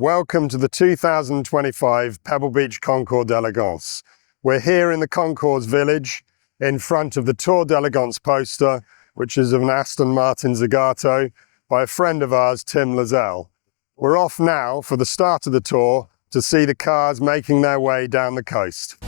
Welcome to the 2025 Pebble Beach Concours d'Elegance. We're here in the Concours Village in front of the Tour d'Elegance poster, which is of an Aston Martin Zagato by a friend of ours, Tim Lazelle. We're off now for the start of the tour to see the cars making their way down the coast.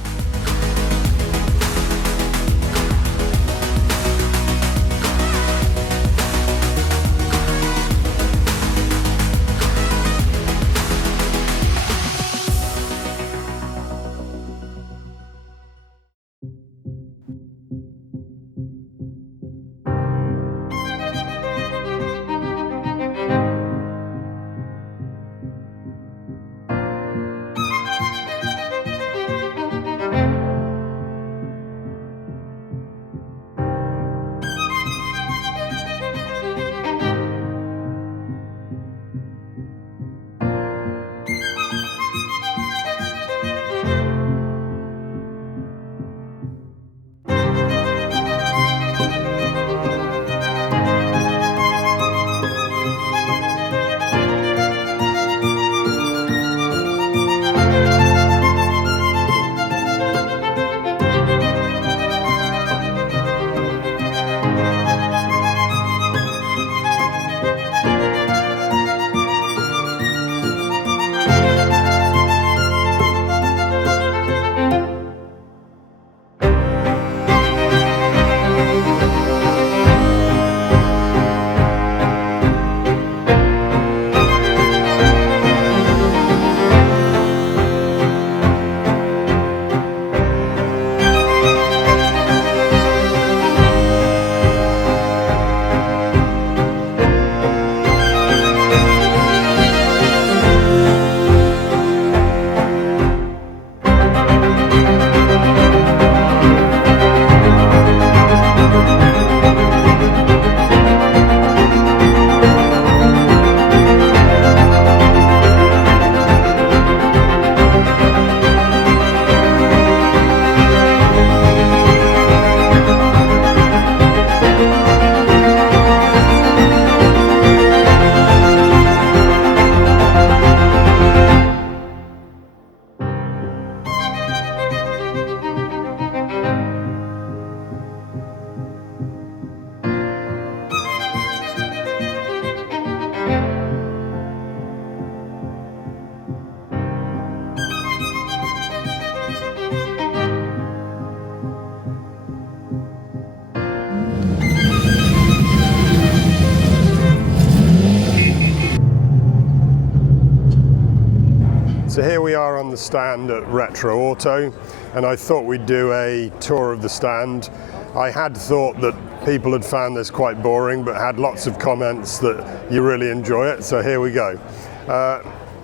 So here we are on the stand at Retro Auto, and I thought we'd do a tour of the stand. I had thought that people had found this quite boring, but had lots of comments that you really enjoy it, so here we go.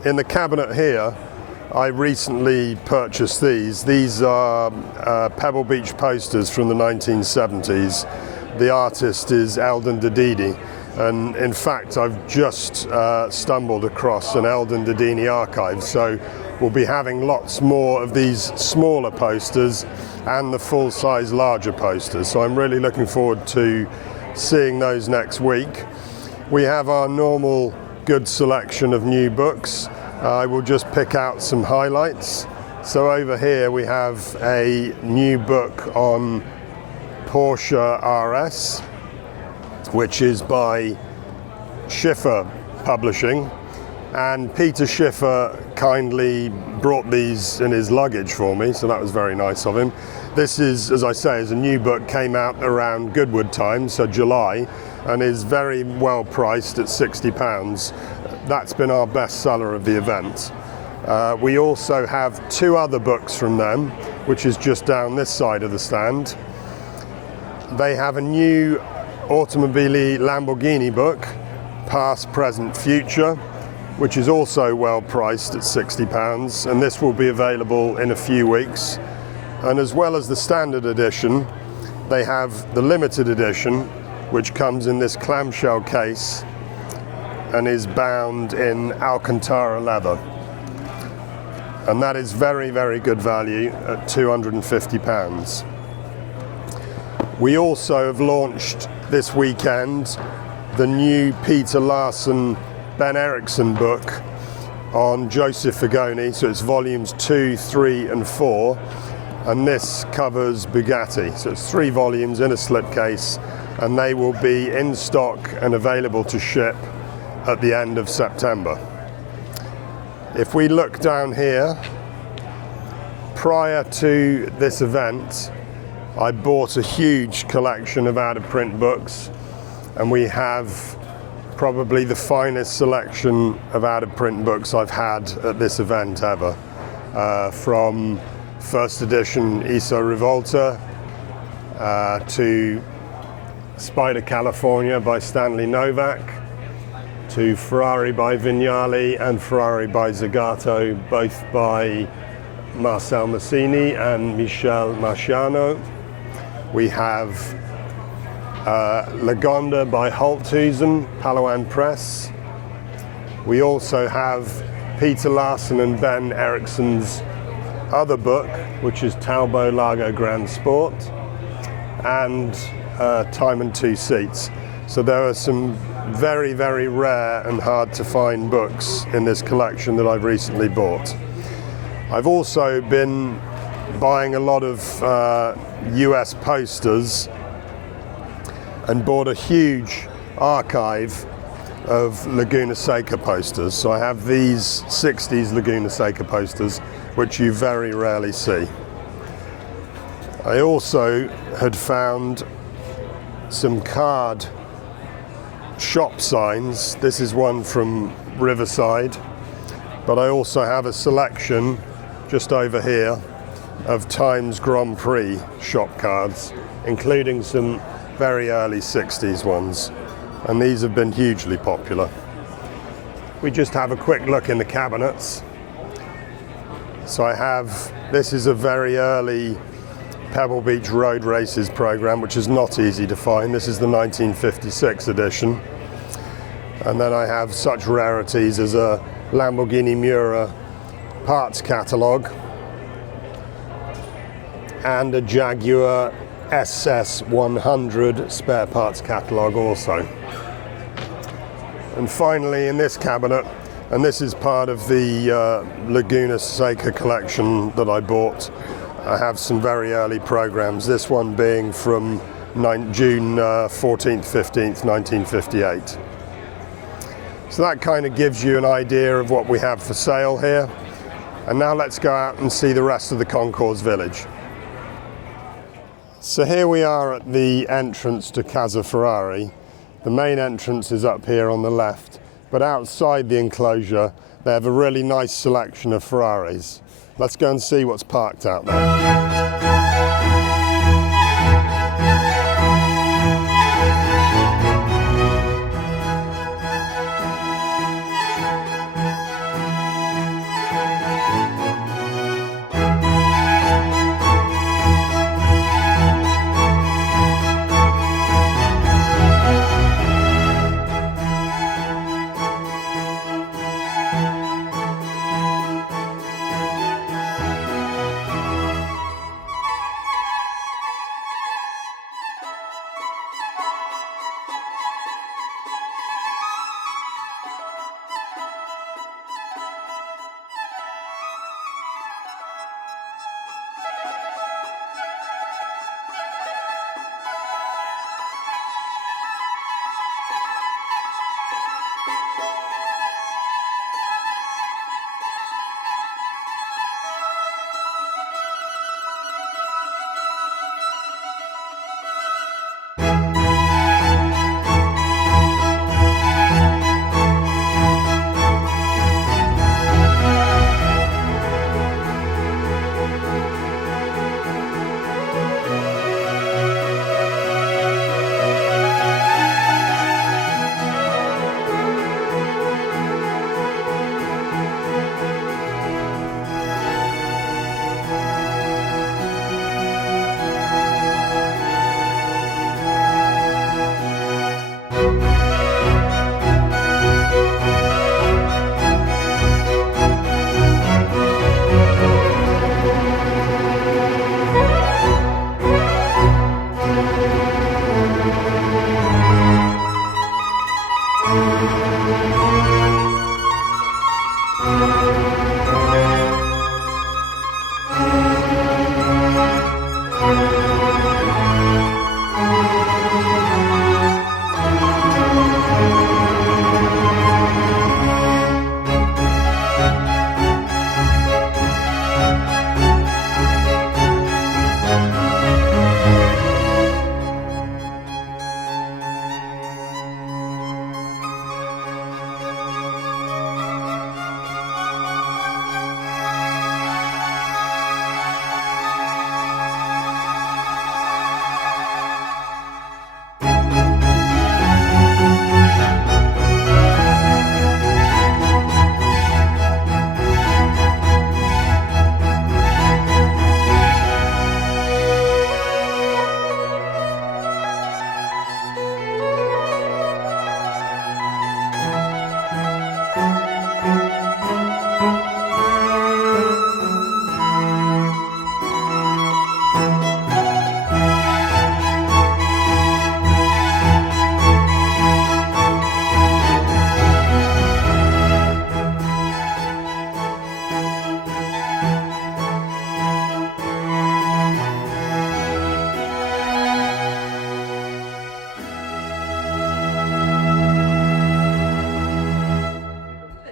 In the cabinet here, I recently purchased these. These are Pebble Beach posters from the 1970s. The artist is Eldon Dedini. And in fact, I've just stumbled across an Eldon Dedini archive, so we'll be having lots more of these smaller posters and the full-size larger posters. So I'm really looking forward to seeing those next week. We have our normal good selection of new books. I will just pick out some highlights. So over here we have a new book on Porsche RS, which is by Schiffer Publishing, and Peter Schiffer kindly brought these in his luggage for me, so that was very nice of him. This is, as I say, is a new book, came out around Goodwood time, so July, and is very well priced at £60. That's been our best seller of the event. We also have two other books from them, which is just down this side of the stand. They have a new automobilia Lamborghini book, Past, Present, Future, which is also well priced at £60, and this will be available in a few weeks. And as well as the standard edition, they have the limited edition, which comes in this clamshell case and is bound in Alcantara leather. And that is very, very good value at £250. We also have launched this weekend the new Peter Larson Ben Eriksson book, on Joseph Fagoni, so it's volumes 2, 3 and 4, and this covers Bugatti. So it's 3 volumes in a slipcase, and they will be in stock and available to ship at the end of September. If we look down here, prior to this event, I bought a huge collection of out-of-print books, and we have probably the finest selection of out-of-print books I've had at this event ever. From first edition Iso Rivolta to Spider California by Stanley Novak, to Ferrari by Vignali and Ferrari by Zagato, both by Marcel Massini and Michel Marciano. We have Lagonda by Holthusen, Paloan Press. We also have Peter Larsen and Ben Eriksson's other book, which is Talbot Lago Grand Sport, and Time and Two Seats. So there are some very, very rare and hard to find books in this collection that I've recently bought. I've also been buying a lot of US posters and bought a huge archive of Laguna Seca posters. So I have these 60s Laguna Seca posters, which you very rarely see. I also had found some card shop signs. This is one from Riverside, but I also have a selection just over here of Times Grand Prix shop cards, including some very early 60s ones, and these have been hugely popular. We just have a quick look in the cabinets. So this is a very early Pebble Beach Road Races program, which is not easy to find. This is the 1956 edition. And then I have such rarities as a Lamborghini Miura parts catalogue and a Jaguar SS100 spare parts catalogue also. And finally in this cabinet, and this is part of the Laguna Seca collection that I bought, I have some very early programs, this one being from June 14th, 15th, 1958. So that kind of gives you an idea of what we have for sale here. And now let's go out and see the rest of the Concours Village. So here we are at the entrance to Casa Ferrari. The main entrance is up here on the left, but outside the enclosure they have a really nice selection of Ferraris. Let's go and see what's parked out there.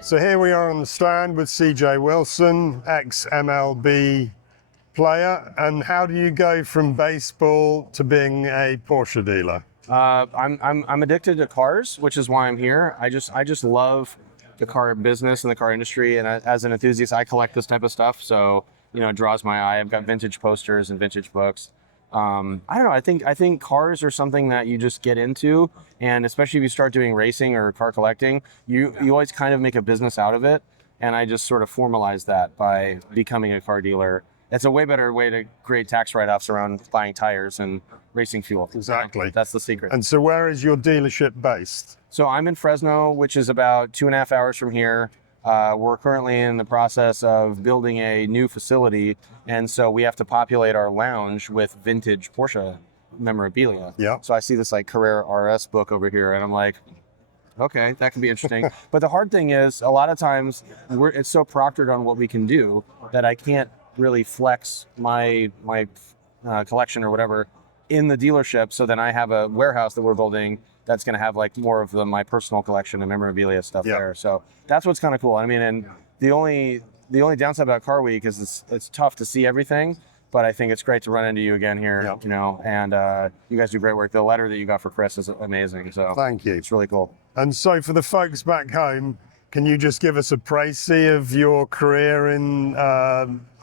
So here we are on the stand with CJ Wilson, ex-MLB player. And how do you go from baseball to being a Porsche dealer? I'm addicted to cars, which is why I'm here. I just love the car business and the car industry, and as an enthusiast, I collect this type of stuff. So it draws my eye. I've got vintage posters and vintage books. I don't know. I think cars are something that you just get into, and especially if you start doing racing or car collecting, you always kind of make a business out of it. And I just sort of formalize that by becoming a car dealer. It's a way better way to create tax write-offs around buying tires and racing fuel. Exactly. That's the secret. And so where is your dealership based? So I'm in Fresno, which is about 2.5 hours from here. We're currently in the process of building a new facility, and so we have to populate our lounge with vintage Porsche memorabilia. Yeah. So I see this like Carrera RS book over here, and I'm like, okay, that could be interesting. But the hard thing is, a lot of times it's so proctored on what we can do that I can't really flex my collection or whatever in the dealership. So then I have a warehouse that we're building that's going to have like more of my personal collection and memorabilia stuff there. So that's what's kind of cool. I mean, and the only downside about Car Week is it's tough to see everything, but I think it's great to run into you again here, and you guys do great work. The letter that you got for Chris is amazing. So thank you. It's really cool. And so for the folks back home, can you just give us a précis of your career in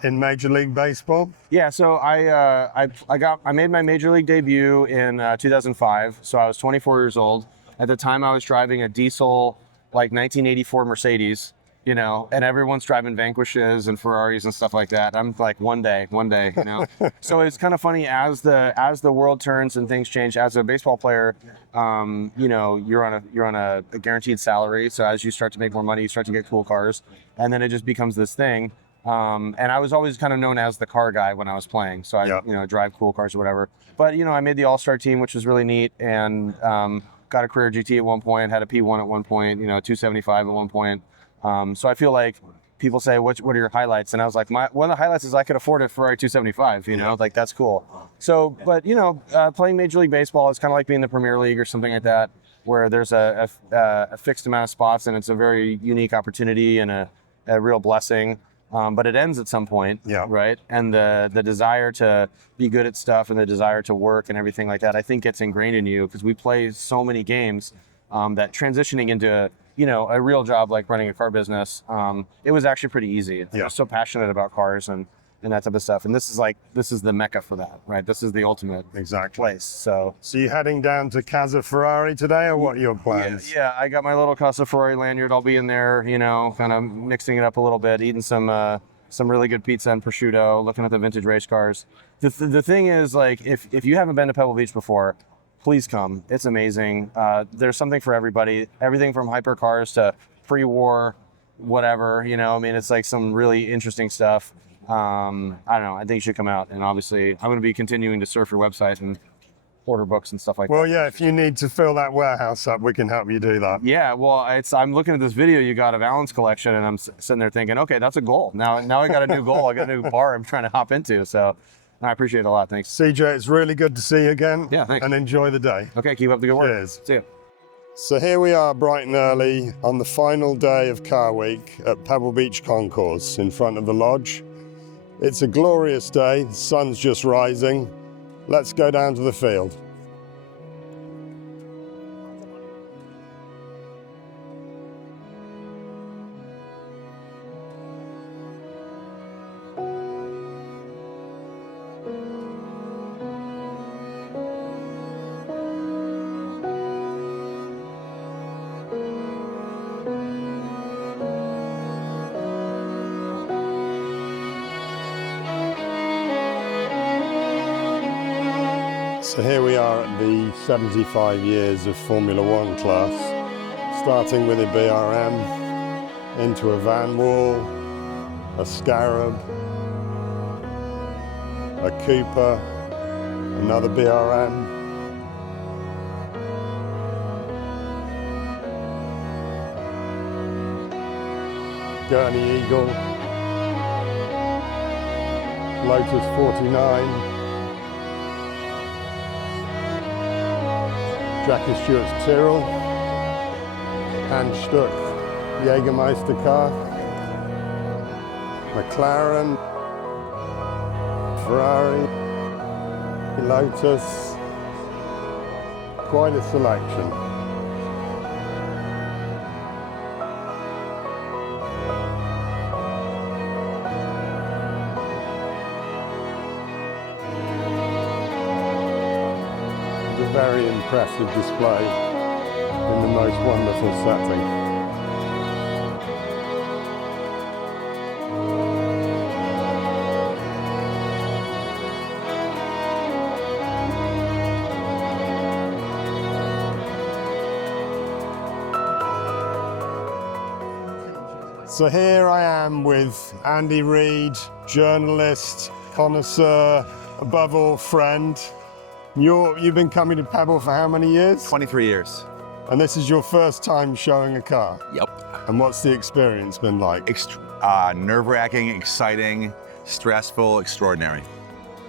Major League Baseball? Yeah, so I made my Major League debut in 2005. So I was 24 years old. At the time, I was driving a diesel, like 1984 Mercedes, and everyone's driving Vanquishes and Ferraris and stuff like that. I'm like, one day. So it's kind of funny as the world turns and things change. As a baseball player, you're on a guaranteed salary. So as you start to make more money, you start to get cool cars, and then it just becomes this thing. And I was always kind of known as the car guy when I was playing. So I, drive cool cars or whatever. But I made the All-Star team, which was really neat, and got a career GT at one point, had a P1 at one point, 275 at one point. So I feel like people say, what are your highlights? And I was like, one of the highlights is I could afford a Ferrari 275, like that's cool. So, but playing Major League Baseball is kind of like being in the Premier League or something like that, where there's a fixed amount of spots, and it's a very unique opportunity and a real blessing. But it ends at some point, right? And the desire to be good at stuff and the desire to work and everything like that, I think gets ingrained in you because we play so many games that transitioning into a real job like running a car business, it was actually pretty easy. I was so passionate about cars and that type of stuff. And this is the mecca for that, right? This is the ultimate place. So you're heading down to Casa Ferrari today, or what are your plans? Yeah, I got my little Casa Ferrari lanyard. I'll be in there, kind of mixing it up a little bit, eating some really good pizza and prosciutto, looking at the vintage race cars. The thing is, like, if you haven't been to Pebble Beach before, please come. It's amazing. There's something for everybody. Everything from hypercars to pre-war, whatever. It's like some really interesting stuff. I don't know. I think you should come out. And obviously, I'm going to be continuing to surf your website and order books and stuff like that. Well, yeah, if you need to fill that warehouse up, we can help you do that. Yeah, well, I'm looking at this video you got of Alan's collection, and I'm sitting there thinking, okay, that's a goal. Now I got a new goal. I got a new bar I'm trying to hop into. So I appreciate it a lot. Thanks. CJ, it's really good to see you again. Yeah, thanks. And enjoy the day. Okay, keep up the good work. Cheers. See you. So here we are bright and early on the final day of Car Week at Pebble Beach Concours in front of the lodge. It's a glorious day. The sun's just rising. Let's go down to the field. So here we are at the 75 years of Formula One class, starting with a BRM, into a van wall, a Scarab, a Cooper, another BRM, Gurney Eagle, Lotus 49, Jackie Stewart's Tyrrell, Hans Stuck Jägermeister car, McLaren, Ferrari, Lotus, quite a selection. It's a very impressive display in the most wonderful setting. So here I am with Andy Reid, journalist, connoisseur, above all friend. You've been coming to Pebble for how many years? 23 years. And this is your first time showing a car? Yep. And what's the experience been like? Nerve-wracking, exciting, stressful, extraordinary.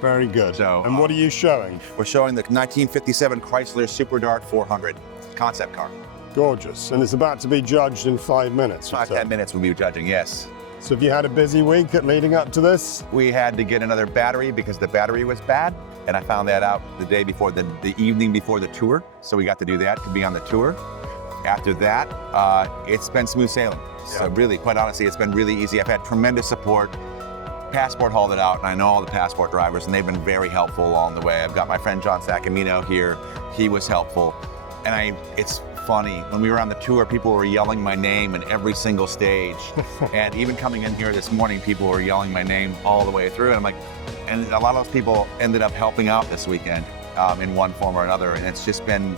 Very good. So, and what are you showing? We're showing the 1957 Chrysler Super Dart 400 concept car. Gorgeous. And it's about to be judged in 5 minutes. 5-10 minutes we'll be judging, yes. So have you had a busy week leading up to this? We had to get another battery because the battery was bad. And I found that out the day before, the evening before the tour. So we got to do that, to be on the tour. After that, it's been smooth sailing. So really, quite honestly, it's been really easy. I've had tremendous support. Passport hauled it out, and I know all the Passport drivers, and they've been very helpful along the way. I've got my friend John Sacamino here. He was helpful. And it's funny, when we were on the tour, people were yelling my name in every single stage. And even coming in here this morning, people were yelling my name all the way through. And I'm like, and a lot of those people ended up helping out this weekend in one form or another. And it's just been,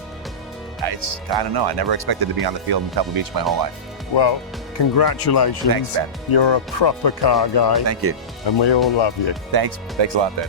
I don't know, I never expected to be on the field in Pebble Beach my whole life. Well, congratulations. Thanks, Ben. You're a proper car guy. Thank you. And we all love you. Thanks a lot, Ben.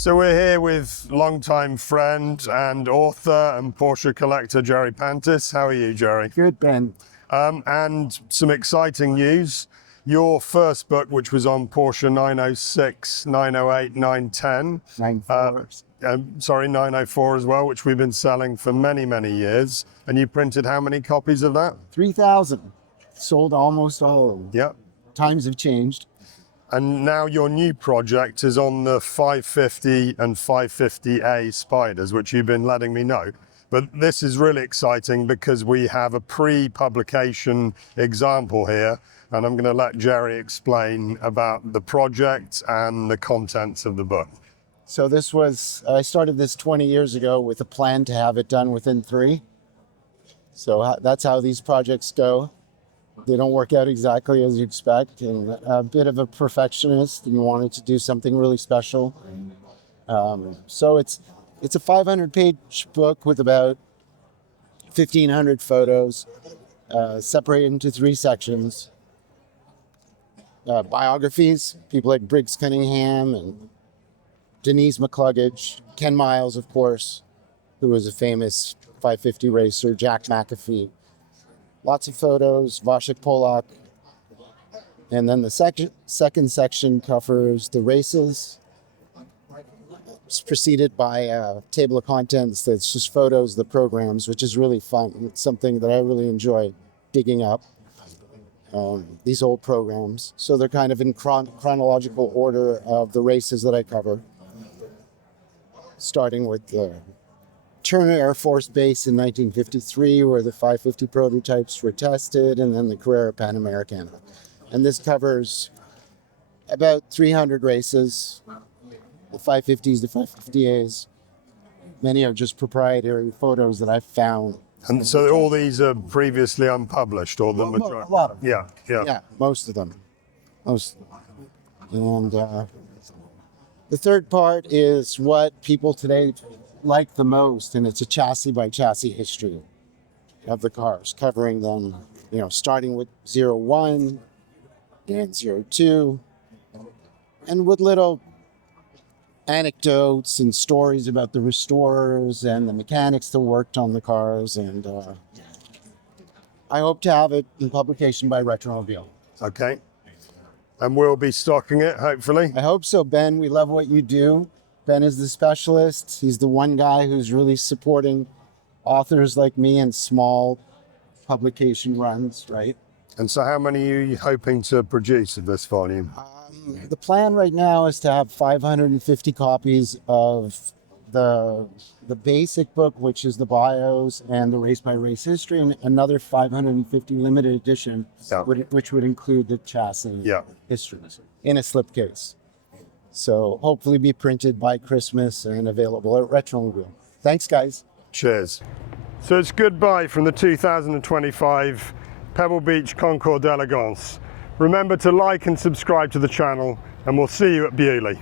So we're here with longtime friend and author and Porsche collector Jerry Pantis. How are you, Jerry? Good, Ben. And some exciting news. Your first book, which was on Porsche 906, 908, 910. 904 as well, which we've been selling for many, many years. And you printed how many copies of that? 3,000. Sold almost all of them. Yep. Times have changed. And now your new project is on the 550 and 550A Spiders, which you've been letting me know. But this is really exciting because we have a pre-publication example here, and I'm going to let Jerry explain about the project and the contents of the book. So I started this 20 years ago with a plan to have it done within 3. So that's how these projects go. They don't work out exactly as you expect, and a bit of a perfectionist and wanted to do something really special. So it's a 500-page book with about 1,500 photos, separated into 3 sections. Biographies, people like Briggs Cunningham and Denise McCluggage, Ken Miles, of course, who was a famous 550 racer, Jack McAfee. Lots of photos, Wojciech Polak. And then the second section covers the races. It's preceded by a table of contents that's just photos of the programs, which is really fun. It's something that I really enjoy digging up, these old programs. So they're kind of in chronological order of the races that I cover, starting with the Turner Air Force Base in 1953, where the 550 prototypes were tested, and then the Carrera Pan Americana. And this covers about 300 races, the 550s, the 550As. Many are just proprietary photos that I've found. And so all these are previously unpublished, or the majority? A lot of them. Yeah. Yeah, most of them. And the third part is what people today like the most, and it's a chassis by chassis history of the cars, covering them, starting with 01 and 02, and with little anecdotes and stories about the restorers and the mechanics that worked on the cars. And I hope to have it in publication by Retromobile. Okay. And we'll be stocking it, hopefully. I hope so, Ben. We love what you do. Ben is the specialist. He's the one guy who's really supporting authors like me in small publication runs, right? And so how many are you hoping to produce of this volume? The plan right now is to have 550 copies of the basic book, which is the bios and the race-by-race history, and another 550 limited edition, which would include the chassis histories in a slipcase. So hopefully be printed by Christmas and available at Retromobile. Thanks, guys. Cheers. So it's goodbye from the 2025 Pebble Beach Concours d'Elegance. Remember to like and subscribe to the channel, and we'll see you at Bewley.